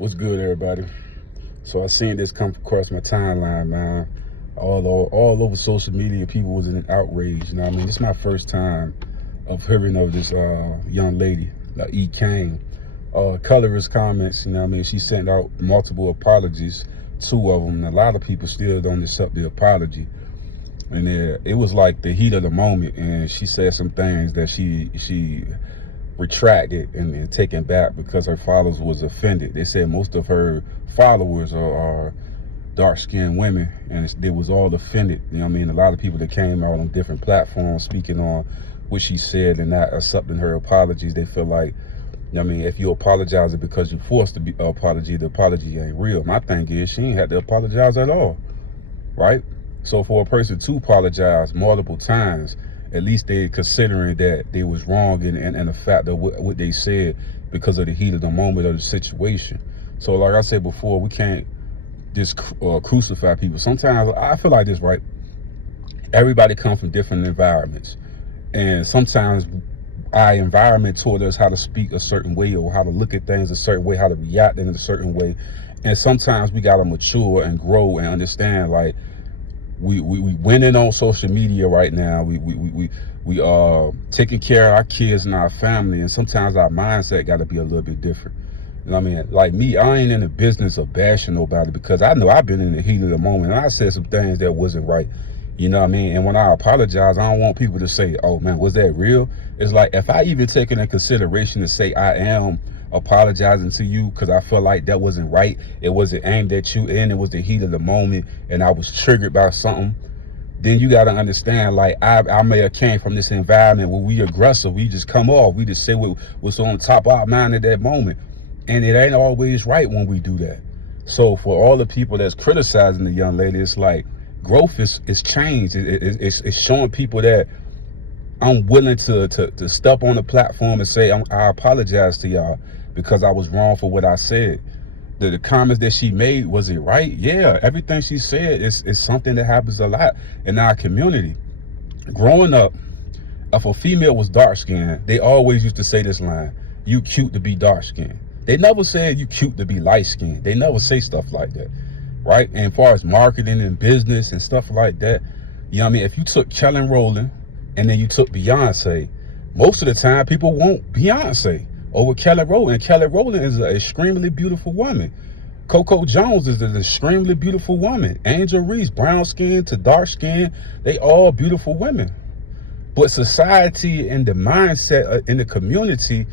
What's good, everybody? So I seen this come across my timeline, man. All over social media, people was in an outrage. You know what I mean? This is my first time of hearing of this young lady, Ekane. Colorist comments, you know what I mean? She sent out multiple apologies, 2 of them. And a lot of people still don't accept the apology. And it was like the heat of the moment, and she said some things that she retracted and taken back because her followers was offended. They said most of her followers are dark-skinned women, and they was all offended. You know what I mean? A lot of people that came out on different platforms speaking on what she said and not accepting her apologies. They feel like, you know what I mean, if you apologize it because you're forced to be the apology ain't real. My thing is, she ain't had to apologize at all, right? So for a person to apologize multiple times, at least they considering that they was wrong and the fact of what they said because of the heat of the moment of the situation. So like I said before, we can't just crucify people. Sometimes I feel like this, right? Everybody comes from different environments, and sometimes our environment taught us how to speak a certain way or how to look at things a certain way, how to react in a certain way. And sometimes we got to mature and grow and understand, like, we winning on social media right now. We taking care of our kids and our family, and sometimes our mindset got to be a little bit different. You know what I mean? Like me, I ain't in the business of bashing nobody because I know I've been in the heat of the moment and I said some things that wasn't right. You know what I mean? And when I apologize, I don't want people to say, "Oh man, was that real?" It's like, if I even take it in consideration to say I am apologizing to you because I feel like that wasn't right, it wasn't aimed at you, and it was the heat of the moment, and I was triggered by something, then you got to understand, like, I may have came from this environment where we aggressive, we just come off, we just say what's on top of our mind at that moment, and it ain't always right when we do that. So for all the people that's criticizing the young lady, it's like, growth is change. It's showing people that I'm willing to step on the platform and say I apologize to y'all because I was wrong for what I said. The comments that she made, was it right? Yeah, everything she said is something that happens a lot in our community. Growing up, if a female was dark-skinned, they always used to say this line: "You cute to be dark-skinned." They never said you cute to be light-skinned. They never say stuff like that, right? And as far as marketing and business and stuff like that, you know what I mean? If you took Kelly Rowland and then you took Beyonce, most of the time people want Beyonce over Kelly Rowland. And Kelly Rowland is an extremely beautiful woman. Coco Jones is an extremely beautiful woman. Angel Reese, brown skin to dark skin, they all beautiful women. But society and the mindset in the community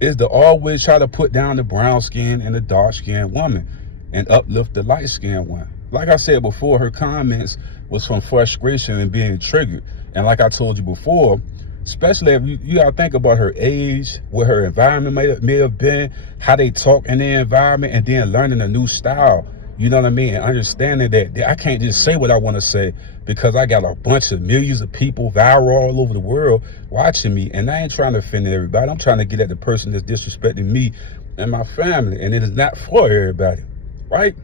is to always try to put down the brown skin and the dark skinned woman and uplift the light skinned one. Like I said before, her comments was from frustration and being triggered. And like I told you before, especially if you gotta think about her age, what her environment may have been, how they talk in their environment, and then learning a new style. You know what I mean? And understanding that I can't just say what I want to say because I got a bunch of millions of people viral all over the world watching me, and I ain't trying to offend everybody. I'm trying to get at the person that's disrespecting me and my family, and it is not for everybody, right?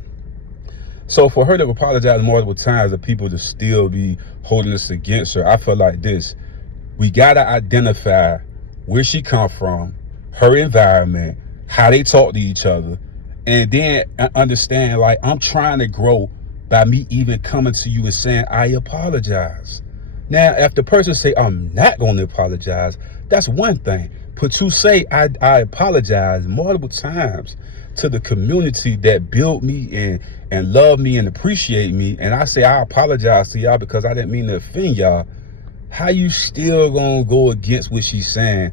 So for her to apologize multiple times, the people to still be holding this against her, I feel like this: we gotta identify where she come from, her environment, how they talk to each other, and then understand, like, I'm trying to grow by me even coming to you and saying I apologize. Now, if the person say I'm not going to apologize, that's one thing. But to say I apologize multiple times to the community that built me and love me and appreciate me, and I say I apologize to y'all because I didn't mean to offend y'all, how you still gonna go against what she's saying?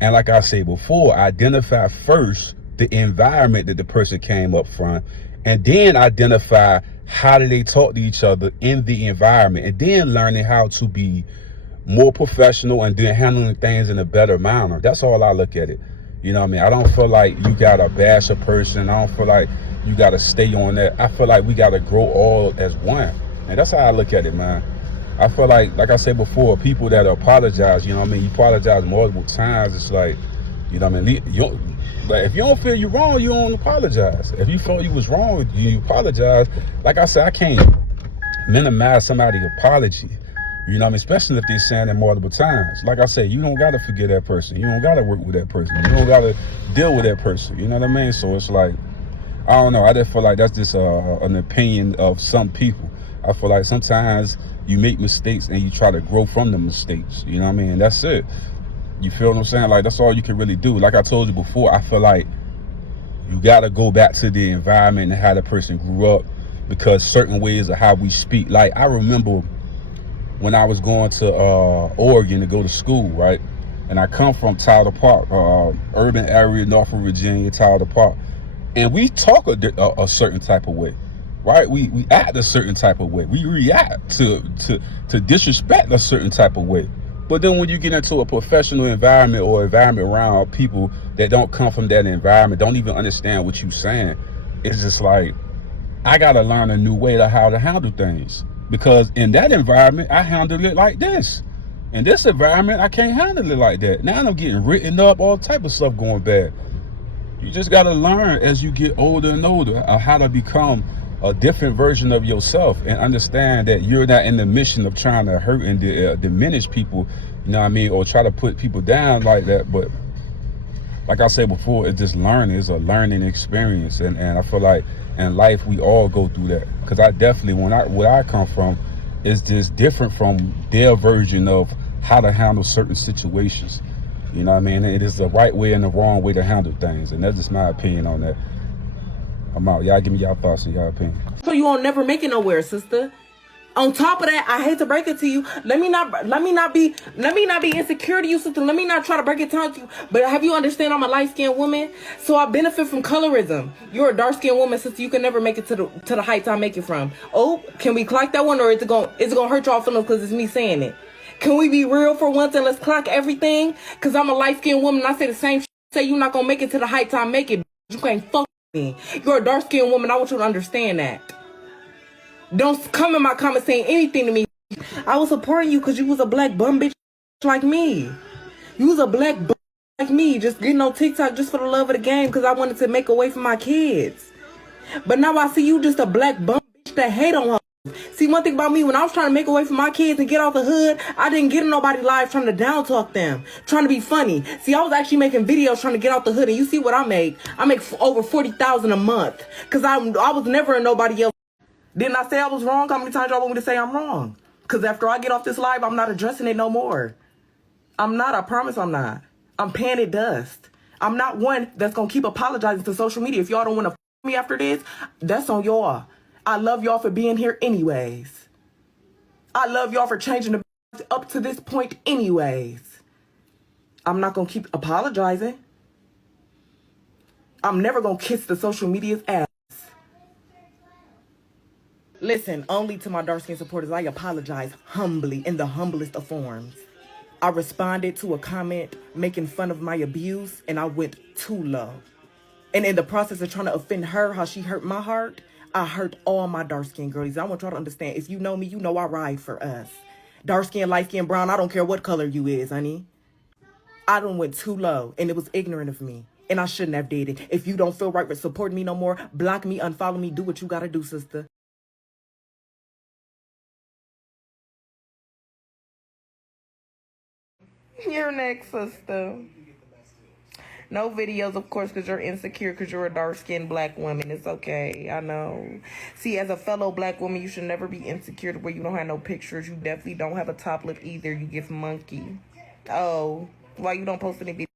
And like I said before, identify first the environment that the person came up from, and then identify how do they talk to each other in the environment, and then learning how to be more professional and then handling things in a better manner. That's all I look at it. You know what I mean? I don't feel like you gotta bash a person. I don't feel like you gotta stay on that. I feel like we gotta grow all as one. And that's how I look at it, man. I feel like I said before, people that apologize, you know what I mean? You apologize multiple times. It's like, you know what I mean? Like, if you don't feel you're wrong, you don't apologize. If you felt you was wrong, you apologize. Like I said, I can't minimize somebody's apology. You know what I mean? Especially if they're saying it multiple times. Like I said, you don't got to forget that person. You don't got to work with that person. You don't got to deal with that person. You know what I mean? So it's like, I don't know. I just feel like that's just an opinion of some people. I feel like sometimes you make mistakes and you try to grow from the mistakes. You know what I mean? That's it. You feel what I'm saying? Like, that's all you can really do. Like I told you before, I feel like you got to go back to the environment and how the person grew up, because certain ways of how we speak. Like, I remember when I was going to Oregon to go to school, right? And I come from Tyler Park, urban area, Norfolk, Virginia, Tyler Park. And we talk a certain type of way, right? We act a certain type of way. We react to disrespect a certain type of way. But then when you get into a professional environment or environment around people that don't come from that environment, don't even understand what you're saying, it's just like, I got to learn a new way to how to handle things. Because in that environment, I handle it like this. In this environment, I can't handle it like that. Now I'm getting written up, all type of stuff going bad. You just got to learn as you get older and older how to become a different version of yourself, and understand that you're not in the mission of trying to hurt and diminish people, you know what I mean, or try to put people down like that. But like I said before, it's just learning. It's a learning experience, and I feel like in life we all go through that. Because I definitely, where I come from is just different from their version of how to handle certain situations. You know what I mean? It is the right way and the wrong way to handle things, and that's just my opinion on that. I'm out. Y'all give me y'all thoughts and y'all opinion. So you won't never make it nowhere, sister. On top of that, I hate to break it to you. Let me not be insecure to you, sister. Let me not try to break it down to you. But have you understand I'm a light-skinned woman? So I benefit from colorism. You're a dark-skinned woman, sister. You can never make it to the heights I make it from. Oh, can we clock that one, or is it gonna hurt y'all feelings because it's me saying it? Can we be real for once and let's clock everything? Because I'm a light-skinned woman and I say the same shit. Say you're not gonna make it to the heights I make it. You can't fuck me. You're a dark-skinned woman. I want you to understand that. Don't come in my comments saying anything to me. I was supporting you because you was a black bum bitch like me. You was a black bum like me, just getting on TikTok just for the love of the game because I wanted to make a way for my kids. But now I see you just a black bum bitch that hate on her. See, one thing about me, when I was trying to make a way for my kids and get off the hood, I didn't get in nobody's live trying to down talk them, trying to be funny. See, I was actually making videos trying to get off the hood, and you see what I make? I make over $40,000 a month because I was never in nobody else. Didn't I say I was wrong? How many times y'all want me to say I'm wrong? Because after I get off this live, I'm not addressing it no more. I'm not. I promise I'm not. I'm paying it dust. I'm not one that's going to keep apologizing to social media. If y'all don't want to me after this, that's on y'all. I love y'all for being here anyways. I love y'all for changing the up to this point anyways. I'm not going to keep apologizing. I'm never going to kiss the social media's ass. Listen, only to my dark-skinned supporters, I apologize humbly in the humblest of forms. I responded to a comment making fun of my abuse, and I went too low. And in the process of trying to offend her, how she hurt my heart, I hurt all my dark-skinned girlies. I want y'all to understand, if you know me, you know I ride for us. Dark-skinned, light-skinned, brown, I don't care what color you is, honey. I done went too low, and it was ignorant of me. And I shouldn't have did it. If you don't feel right with supporting me no more, block me, unfollow me, do what you gotta do, sister. You're next, sister. No videos, of course, because you're insecure because you're a dark-skinned black woman. It's okay. I know. See, as a fellow black woman, you should never be insecure to where you don't have no pictures. You definitely don't have a top lip either. You give monkey. Oh, why you don't post any videos?